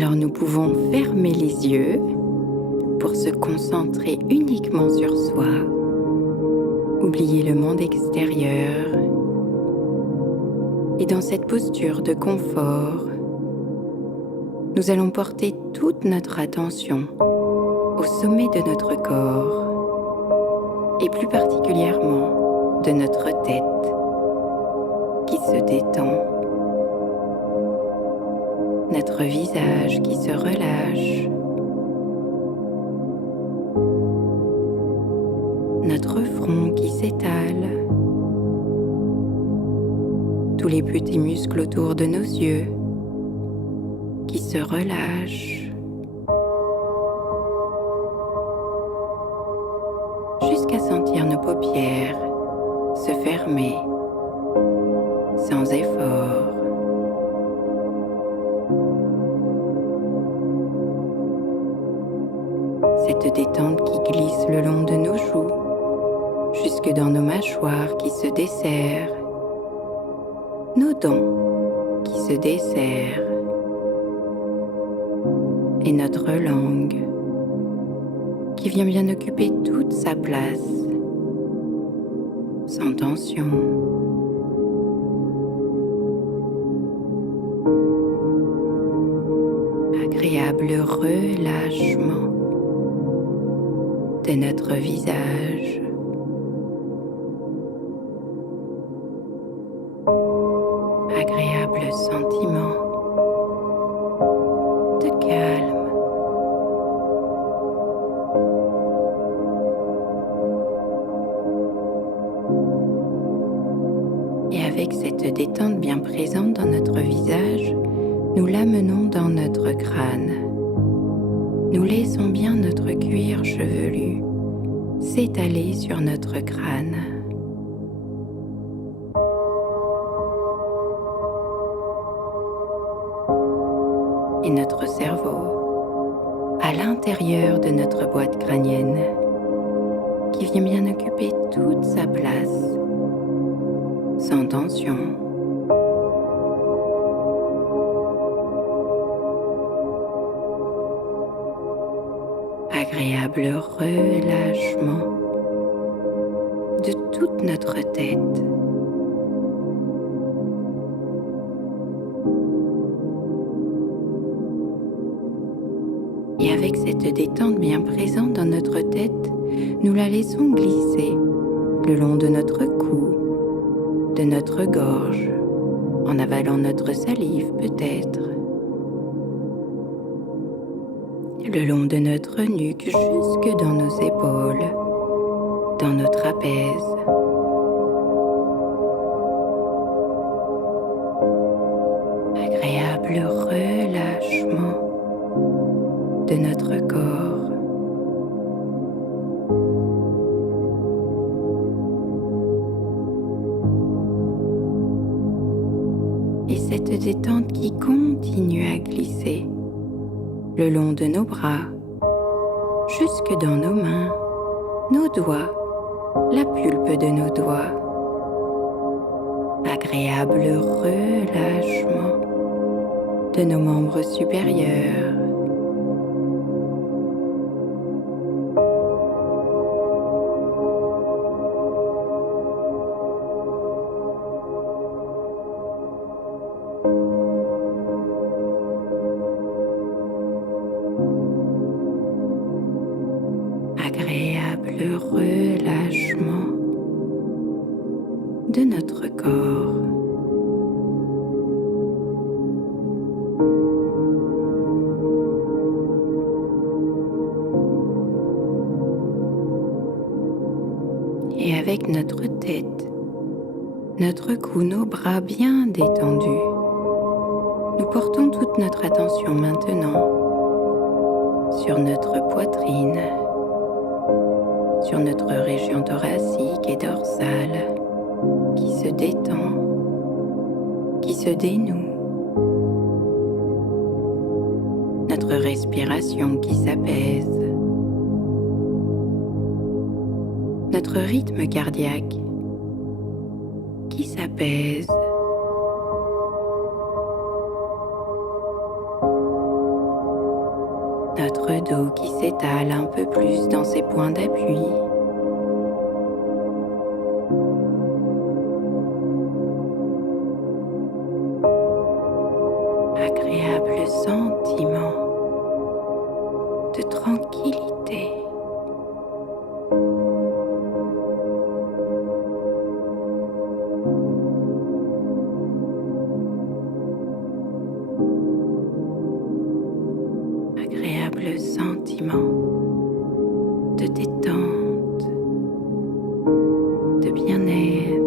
Alors nous pouvons fermer les yeux pour se concentrer uniquement sur soi. Oublier le monde extérieur. Et dans cette posture de confort, nous allons porter toute notre attention au sommet de notre corps et plus particulièrement de notre tête qui se détend, notre visage qui se relâche, notre front qui s'étale, tous les petits muscles autour de nos yeux qui se relâchent, jusqu'à sentir nos paupières se fermer sans effort. Cette détente qui glisse le long de nos joues, jusque dans nos mâchoires qui se desserrent, nos dents qui se desserrent, et notre langue qui vient bien occuper toute sa place, sans tension. Agréable relâchement de notre visage. Agréable sentiment de calme. Et avec cette détente bien présente dans notre visage, nous l'amenons dans notre crâne. Nous laissons bien notre cuir chevelu s'étaler sur notre crâne. Et notre cerveau à l'intérieur de notre boîte crânienne qui vient bien occuper toute sa place, sans tension. Agréable relâchement de toute notre tête. Et avec cette détente bien présente dans notre tête, nous la laissons glisser le long de notre cou, de notre gorge, en avalant notre salive peut-être, le long de notre nuque jusque dans nos épaules, dans nos trapèzes. Agréable relâchement de notre corps. Et cette détente qui continue à glisser le long de nos bras, jusque dans nos mains, nos doigts, la pulpe de nos doigts. Agréable relâchement de nos membres supérieurs. Agréable relâchement de notre corps. Et avec notre tête, notre cou, nos bras bien détendus, nous portons toute notre attention maintenant sur notre poitrine, sur notre région thoracique et dorsale qui se détend, qui se dénoue, notre respiration qui s'apaise, notre rythme cardiaque qui s'apaise. notre dos qui s'étale un peu plus dans ses points d'appui. Agréable sentiment de tranquillité. Agréable sentiment de détente, de bien-être.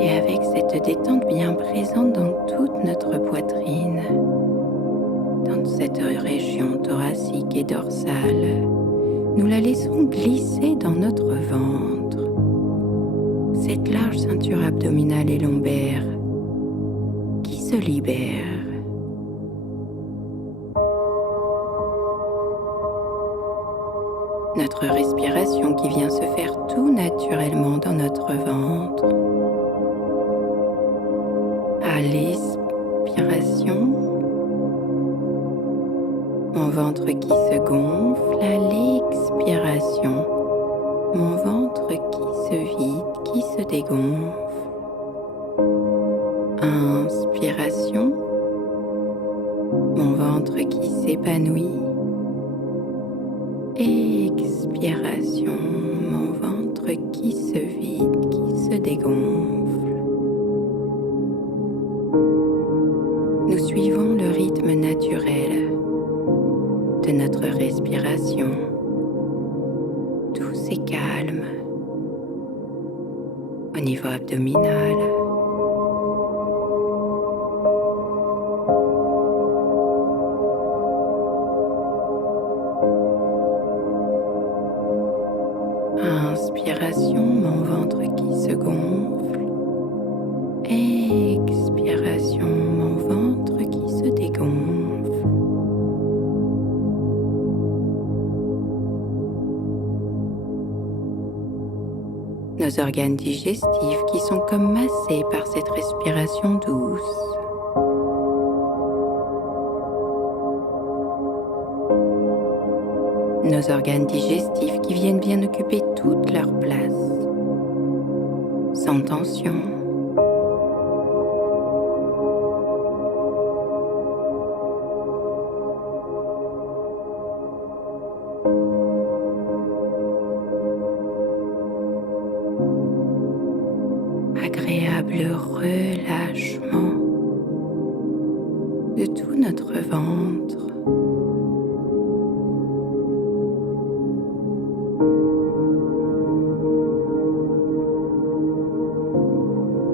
Et avec cette détente bien présente dans toute notre poitrine, dans cette région thoracique et dorsale, nous la laissons glisser dans notre ventre, cette large ceinture abdominale et lombaire qui se libère. Notre respiration qui vient se faire tout naturellement dans notre ventre. À l'expiration, mon ventre qui se gonfle. À l'expiration, mon ventre qui se vide, qui se dégonfle. Inspiration, mon ventre qui s'épanouit. Expiration, mon ventre qui se vide, qui se dégonfle. Nous suivons le rythme naturel de notre respiration. Douce et calme au niveau abdominal. Inspiration, mon ventre qui se gonfle. Expiration, mon ventre qui se dégonfle. Nos organes digestifs qui sont comme massés par cette respiration douce. Nos organes digestifs qui viennent bien occuper toute leur place, sans tension. Agréable relâchement de tout notre ventre.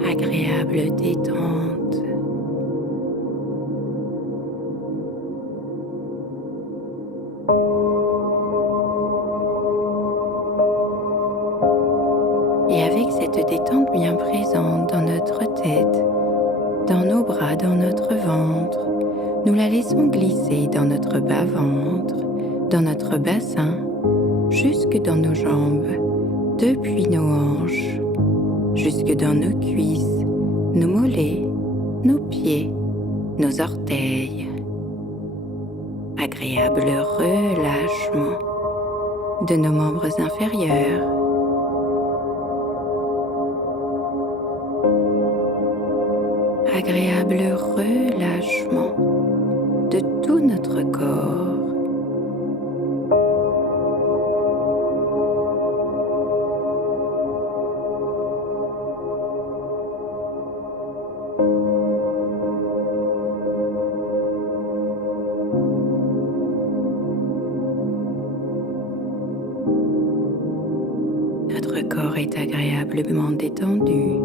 Agréable détente. Et avec cette détente bien présente dans notre tête, dans nos bras, dans notre ventre, nous la laissons glisser dans notre bas-ventre, dans notre bassin, jusque dans nos jambes, depuis nos hanches, jusque dans nos cuisses, nos mollets, nos pieds, nos orteils. Agréable relâchement de nos membres inférieurs. Agréable relâchement de tout notre corps. Notre corps est agréablement détendu.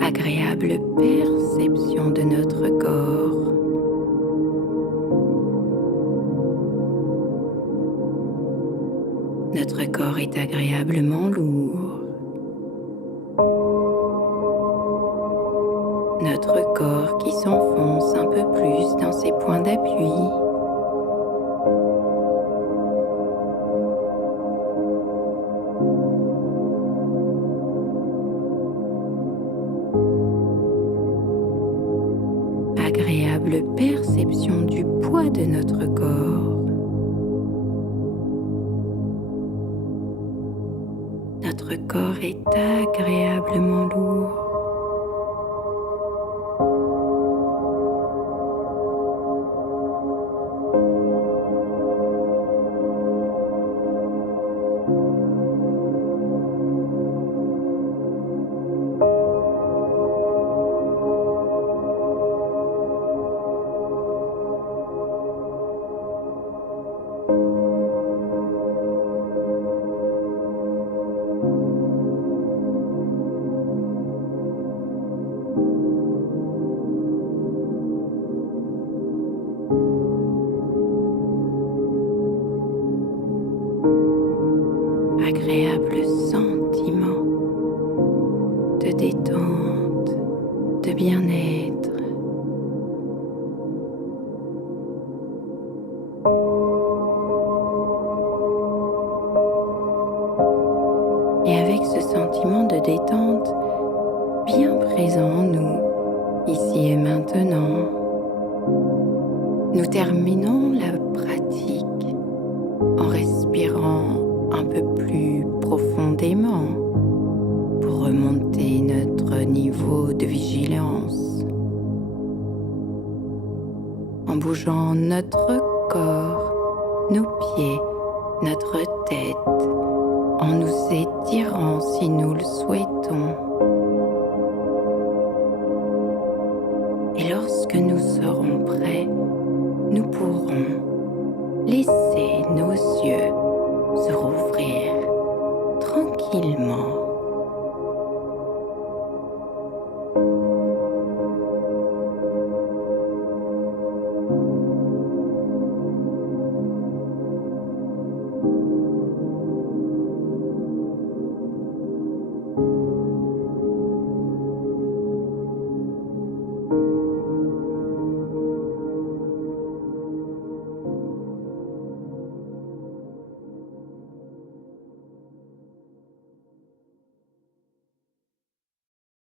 Agréable perception de notre corps. Notre corps est agréablement lourd. notre corps qui s'enfonce un peu plus dans ses points d'appui. Agréable perception du poids de notre corps. Notre corps est agréablement lourd. Agréable sentiment de détente, de bien-être. Et avec ce sentiment de détente bien présent en nous, ici et maintenant, nous terminons la pratique en respirant un peu plus profondément pour remonter notre niveau de vigilance, en bougeant notre corps, nos pieds, notre tête, en nous étirant si nous le souhaitons.